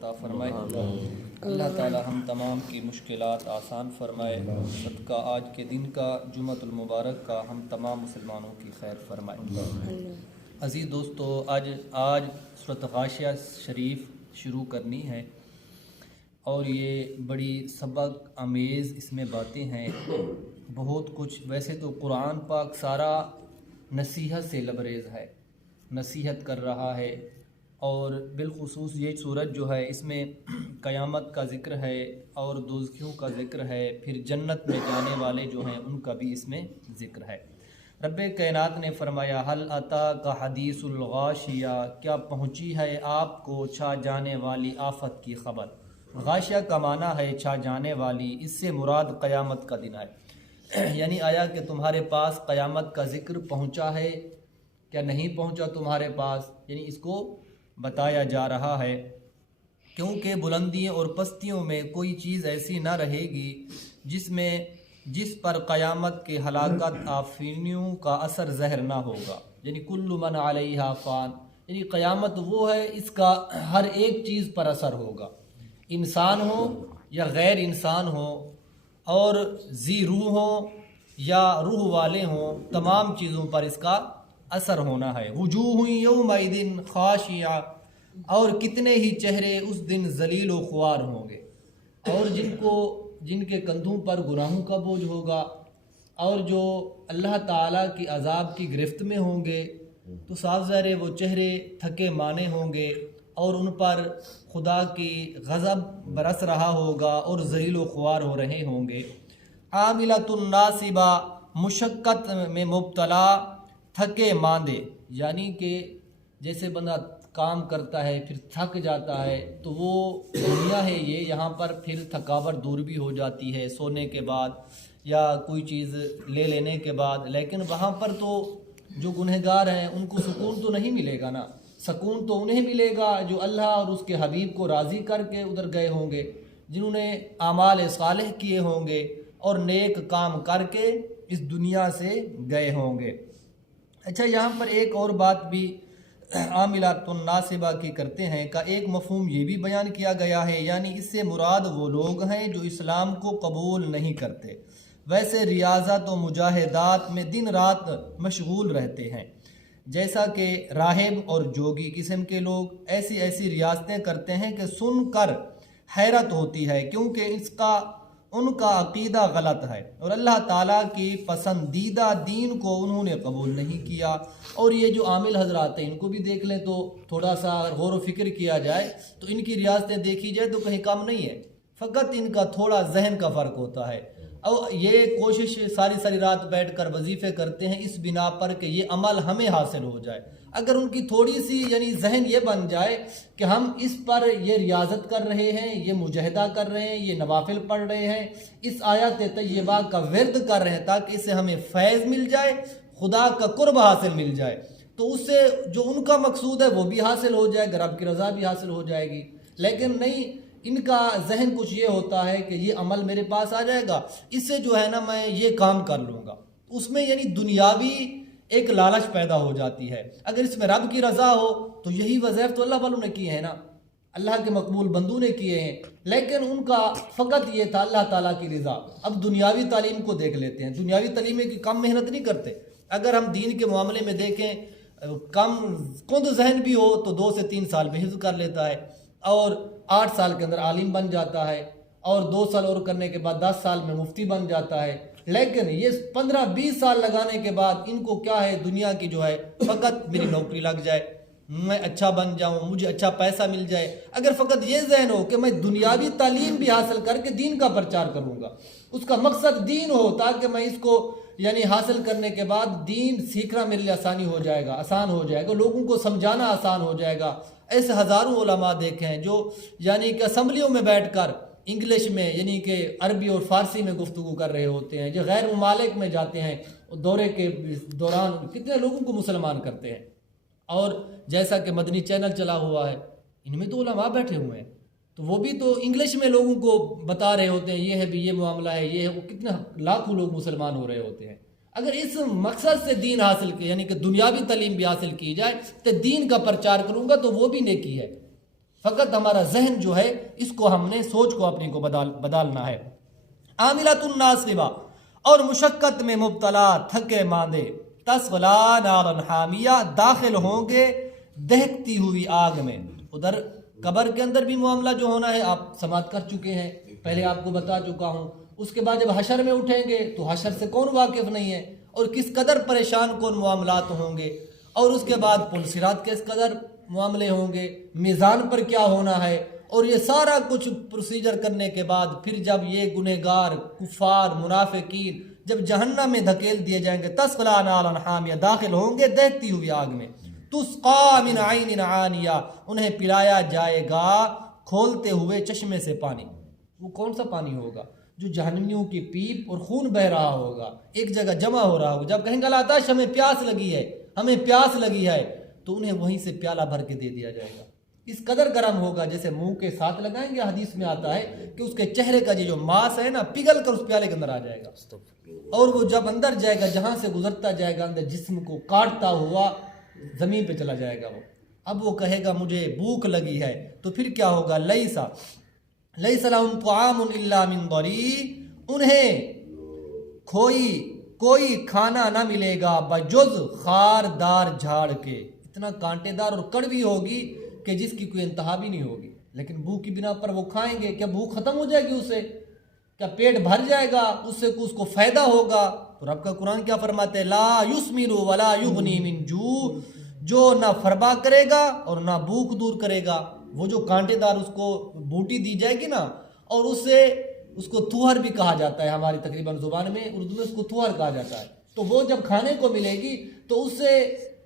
عطا فرمائے۔ اللہ تعالی ہم تمام کی مشکلات آسان فرمائے۔ صدقہ آج کے دن کا جمعۃ المبارک کا ہم تمام مسلمانوں کی خیر فرمائے۔ عزیز دوستو، آج سورۃ غاشیہ شریف شروع کرنی ہے اور یہ بڑی سبق آمیز اس میں باتیں ہیں، بہت کچھ۔ ویسے تو قرآن پاک سارا نصیحت سے لبریز ہے، نصیحت کر رہا ہے، اور بالخصوص یہ سورج جو ہے اس میں قیامت کا ذکر ہے اور دوزخیوں کا ذکر ہے، پھر جنت میں جانے والے جو ہیں ان کا بھی اس میں ذکر ہے۔ رب کائنات نے فرمایا حل اتاک حدیث الغاشیہ، کیا پہنچی ہے آپ کو چھا جانے والی آفت کی خبر۔ غاشیہ کا معنی ہے چھا جانے والی، اس سے مراد قیامت کا دن ہے، یعنی آیا کہ تمہارے پاس قیامت کا ذکر پہنچا ہے کیا نہیں پہنچا تمہارے پاس، یعنی اس کو بتایا جا رہا ہے، کیونکہ بلندیوں اور پستیوں میں کوئی چیز ایسی نہ رہے گی جس پر قیامت کے ہلاکت آفرینیوں کا اثر ظاہر نہ ہوگا، یعنی کل من علیہا فان، یعنی قیامت وہ ہے اس کا ہر ایک چیز پر اثر ہوگا، انسان ہو یا غیر انسان ہو، اور ذی روح ہو یا روح والے ہوں، تمام چیزوں پر اس کا اثر ہونا ہے۔ وجوہ یومئذ خاشعہ، اور کتنے ہی چہرے اس دن ذلیل و خوار ہوں گے، اور جن کے کندھوں پر گناہوں کا بوجھ ہوگا، اور جو اللہ تعالیٰ کی عذاب کی گرفت میں ہوں گے، تو صاف ظاہر ہے وہ چہرے تھکے مانے ہوں گے، اور ان پر خدا کی غضب برس رہا ہوگا اور ذلیل و خوار ہو رہے ہوں گے۔ عاملۃ ناصبہ، مشقت میں مبتلا، تھکے ماندے، یعنی کہ جیسے بندہ کام کرتا ہے پھر تھک جاتا ہے، تو وہ دنیا ہے یہ، یہاں پر پھر تھکاوٹ دور بھی ہو جاتی ہے سونے کے بعد یا کوئی چیز لے لینے کے بعد، لیکن وہاں پر تو جو گنہگار ہیں ان کو سکون تو نہیں ملے گا نا، سکون تو انہیں ملے گا جو اللہ اور اس کے حبیب کو راضی کر کے ادھر گئے ہوں گے، جنہوں نے اعمال صالح کیے ہوں گے اور نیک کام کر کے اس دنیا سے گئے ہوں گے۔ اچھا، یہاں پر ایک اور بات بھی عاملۃ ناصبہ کی کرتے ہیں کا ایک مفہوم یہ بھی بیان کیا گیا ہے، یعنی اس سے مراد وہ لوگ ہیں جو اسلام کو قبول نہیں کرتے، ویسے ریاضت و مجاہدات میں دن رات مشغول رہتے ہیں، جیسا کہ راہب اور جوگی قسم کے لوگ ایسی ریاضتیں کرتے ہیں کہ سن کر حیرت ہوتی ہے، کیونکہ ان کا عقیدہ غلط ہے اور اللہ تعالیٰ کی پسندیدہ دین کو انہوں نے قبول نہیں کیا۔ اور یہ جو عامل حضرات ہیں ان کو بھی دیکھ لیں تو تھوڑا سا غور و فکر کیا جائے تو ان کی ریاضتیں دیکھی جائے تو کہیں کم نہیں ہے، فقط ان کا تھوڑا ذہن کا فرق ہوتا ہے، اور یہ کوشش ساری رات بیٹھ کر وظیفے کرتے ہیں اس بنا پر کہ یہ عمل ہمیں حاصل ہو جائے۔ اگر ان کی تھوڑی سی یعنی ذہن یہ بن جائے کہ ہم اس پر یہ ریاضت کر رہے ہیں، یہ مجاہدہ کر رہے ہیں، یہ نوافل پڑھ رہے ہیں، اس آیات طیبہ کا ورد کر رہے ہیں تاکہ اس سے ہمیں فیض مل جائے، خدا کا قرب حاصل مل جائے، تو اس سے جو ان کا مقصود ہے وہ بھی حاصل ہو جائے گا، رب کی رضا بھی حاصل ہو جائے گی۔ لیکن نہیں، ان کا ذہن کچھ یہ ہوتا ہے کہ یہ عمل میرے پاس آ جائے گا، اس سے جو ہے نا میں یہ کام کر لوں گا، اس میں یعنی دنیاوی ایک لالچ پیدا ہو جاتی ہے۔ اگر اس میں رب کی رضا ہو تو یہی وظائف تو اللہ والوں نے کیے ہیں نا، اللہ کے مقبول بندوں نے کیے ہیں، لیکن ان کا فقط یہ تھا اللہ تعالیٰ کی رضا۔ اب دنیاوی تعلیم کو دیکھ لیتے ہیں، دنیاوی تعلیم کی کم محنت نہیں کرتے، اگر ہم دین کے معاملے میں دیکھیں کم کند ذہن بھی ہو تو 2 سے 3 سال میں حفظ کر لیتا ہے، اور 8 سال کے اندر عالم بن جاتا ہے، اور 2 سال اور کرنے کے بعد 10 سال میں مفتی بن جاتا ہے۔ لیکن یہ 15-20 سال لگانے کے بعد ان کو کیا ہے، دنیا کی جو ہے فقط میری نوکری لگ جائے، میں اچھا بن جاؤں، مجھے اچھا پیسہ مل جائے۔ اگر فقط یہ ذہن ہو کہ میں دنیاوی تعلیم بھی حاصل کر کے دین کا پرچار کروں گا، اس کا مقصد دین ہو تاکہ میں اس کو یعنی حاصل کرنے کے بعد دین سیکھنا میرے لیے آسان ہو جائے گا، لوگوں کو سمجھانا آسان ہو جائے گا۔ ایسے ہزاروں علماء دیکھے ہیں جو یعنی کہ اسمبلیوں میں بیٹھ کر انگلش میں یعنی کہ عربی اور فارسی میں گفتگو کر رہے ہوتے ہیں، جو غیر ممالک میں جاتے ہیں دورے کے دوران کتنے لوگوں کو مسلمان کرتے ہیں، اور جیسا کہ مدنی چینل چلا ہوا ہے ان میں تو علماء بیٹھے ہوئے ہیں، تو وہ بھی تو انگلش میں لوگوں کو بتا رہے ہوتے ہیں یہ ہے بھی یہ معاملہ ہے، یہ ہے وہ، کتنے لاکھوں لوگ مسلمان ہو رہے ہوتے ہیں۔ اگر اس مقصد سے دین حاصل کی یعنی کہ دنیاوی تعلیم بھی حاصل کی جائے تو دین کا پرچار کروں گا تو وہ بھی نیکی ہے۔ فقط ہمارا ذہن جو ہے اس کو ہم نے سوچ کو اپنی کو بدالنا ہے۔ عاملۃ ناصبہ، اور مشقت میں مبتلا تھکے ماندے، تصلا نارا حامیہ، داخل ہوں گے دہکتی ہوئی آگ میں۔ ادھر قبر کے اندر بھی معاملہ جو ہونا ہے آپ سماعت کر چکے ہیں، پہلے آپ کو بتا چکا ہوں۔ اس کے بعد جب حشر میں اٹھیں گے تو حشر سے کون واقف نہیں ہے، اور کس قدر پریشان کون معاملات ہوں گے، اور اس کے بعد پل صراط کس قدر معاملے ہوں گے، میزان پر کیا ہونا ہے، اور یہ سارا کچھ پروسیجر کرنے کے بعد پھر جب یہ گنہگار کفار منافقین جب جہنم میں دھکیل دیے جائیں گے، تصلا نارا حامیہ، داخل ہوں گے دہکتی ہوئی آگ میں، تسقا من عین عانیہ، انہیں پلایا جائے گا کھولتے ہوئے چشمے سے پانی۔ وہ کون سا پانی ہوگا؟ جو جہنمیوں کی پیپ اور خون بہ رہا ہوگا، ایک جگہ جمع ہو رہا ہوگا۔ جب کہیں گے اللہ تعالیٰ ہمیں پیاس لگی ہے، ہمیں پیاس لگی ہے، تو انہیں وہیں سے پیالہ بھر کے دے دیا جائے گا۔ اس قدر گرم ہوگا جیسے منہ کے ساتھ لگائیں گے، حدیث میں آتا ہے کہ اس کے چہرے کا جو ماس ہے نا پگھل کر اس پیالے کے اندر آ جائے گا، اور وہ جب اندر جائے گا جہاں سے گزرتا جائے گا اندر جسم کو کاٹتا ہوا زمین پہ چلا جائے گا وہ۔ اب وہ کہے گا مجھے بھوک لگی ہے، تو پھر کیا ہوگا؟ لیس لہم طعام الا من ضریع، انہیں کوئی کھانا نہ ملے گا بجز خاردار جھاڑ کے، اتنا کانٹے دار اور کڑوی ہوگی کہ جس کی کوئی انتہا بھی نہیں ہوگی، لیکن بھوک کی بنا پر وہ کھائیں گے۔ کیا بھوک ختم ہو جائے گی اس سے؟ کیا پیٹ بھر جائے گا اس سے؟ اس کو فائدہ ہوگا؟ تو رب کا قرآن کیا فرماتے ہیں؟ لا یسمن ولا یغنی من جوع، جو نہ فربا کرے گا اور نہ بھوک دور کرے گا۔ وہ جو کانٹے دار اس کو بوٹی دی جائے گی نا، اور اس کو تھوہر بھی کہا جاتا ہے ہماری تقریباً زبان میں، اردو میں اس کو تھوہر کہا جاتا ہے، تو وہ جب کھانے کو ملے گی تو اس سے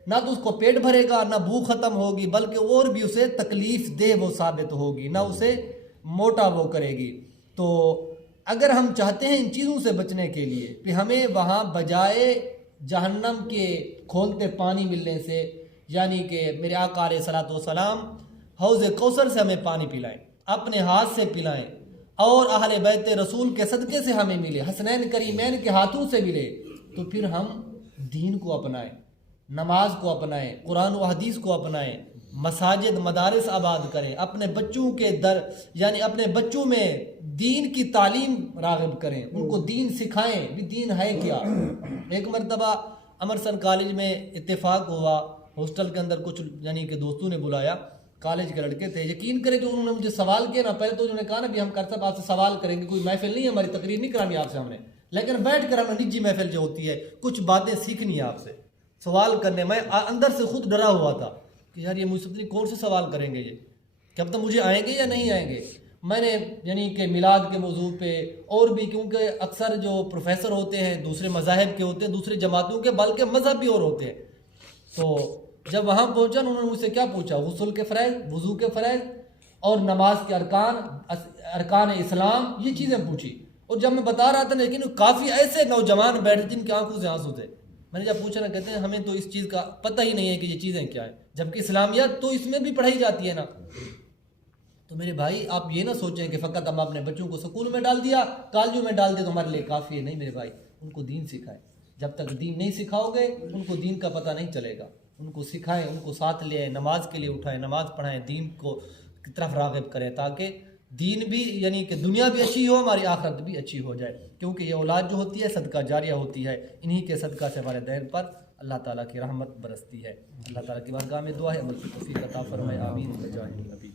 نہ تو اس کو پیٹ بھرے گا، نہ بھوک ختم ہوگی، بلکہ اور بھی اسے تکلیف دہ وہ ثابت ہوگی، نہ اسے موٹا وہ کرے گی۔ تو اگر ہم چاہتے ہیں ان چیزوں سے بچنے کے لیے کہ ہمیں وہاں بجائے جہنم کے کھولتے پانی ملنے سے، یعنی کہ میرے آقا علیہ الصلوۃ والسلام حوض کوثر سے ہمیں پانی پلائیں، اپنے ہاتھ سے پلائیں، اور اہل بیت رسول کے صدقے سے ہمیں ملے، حسنین کریمین کے ہاتھوں سے ملے، تو پھر ہم دین کو اپنائیں، نماز کو اپنائیں، قرآن و حدیث کو اپنائیں، مساجد مدارس آباد کریں، اپنے بچوں کے یعنی اپنے بچوں میں دین کی تعلیم راغب کریں، ان کو دین سکھائیں بھی دین ہے کیا۔ ایک مرتبہ امرسن کالج میں اتفاق ہوا، ہاسٹل کے اندر کچھ یعنی کہ دوستوں نے بلایا، کالج کے لڑکے تھے، یقین کریں کہ انہوں نے مجھے سوال کیا نا، پہلے تو انہوں نے کہا نا بھی ہم کر صاحب آپ سے سوال کریں گے، کوئی محفل نہیں ہے ہماری، تقریر نہیں کرانی آپ سے ہم نے، لیکن بیٹھ کر ہمیں نجی محفل جو ہوتی ہے کچھ باتیں سیکھنی ہے آپ سے، سوال کرنے میں اندر سے خود ڈرا ہوا تھا کہ یار یہ مجھ سے پتہ کون سے سوال کریں گے، یہ کہ اب تو مجھے آئیں گے یا نہیں آئیں گے۔ میں نے یعنی کہ میلاد کے موضوع پہ اور بھی، کیونکہ اکثر جو پروفیسر ہوتے ہیں دوسرے مذاہب کے ہوتے ہیں، دوسرے جماعتوں کے، بلکہ مذہب بھی اور ہوتے ہیں، تو جب وہاں پہنچا انہوں نے مجھ سے کیا پوچھا؟ غسل کے فرائض، وضو کے فرائض اور نماز کے ارکان اسلام، یہ چیزیں پوچھی، اور جب میں بتا رہا تھا لیکن کافی ایسے نوجوان بیٹھے جن کی آنکھوں سے آنسو تھے۔ میں نے جب پوچھا نا، کہتے ہیں ہمیں تو اس چیز کا پتہ ہی نہیں ہے کہ یہ چیزیں کیا ہیں، جبکہ اسلامیات تو اس میں بھی پڑھائی جاتی ہے نا۔ تو میرے بھائی آپ یہ نہ سوچیں کہ فقط ہم اپنے بچوں کو سکول میں ڈال دیا، کالجوں میں ڈال دیا تو ہمارے لیے کافی ہے، نہیں میرے بھائی، ان کو دین سکھائیں۔ جب تک دین نہیں سکھاؤ گے ان کو دین کا پتہ نہیں چلے گا، ان کو سکھائیں، ان کو ساتھ لے آئیں، نماز کے لیے اٹھائیں، نماز پڑھائیں، دین کو کی طرف راغب کریں، تاکہ دین بھی یعنی کہ دنیا بھی اچھی ہو، ہماری آخرت بھی اچھی ہو جائے، کیونکہ یہ اولاد جو ہوتی ہے صدقہ جاریہ ہوتی ہے، انہی کے صدقہ سے ہمارے دین پر اللہ تعالیٰ کی رحمت برستی ہے۔ اللہ تعالیٰ کی بارگاہ میں دعا ہے عمل کی توفیق عطا فرمائے، آمین بجاہ النبی۔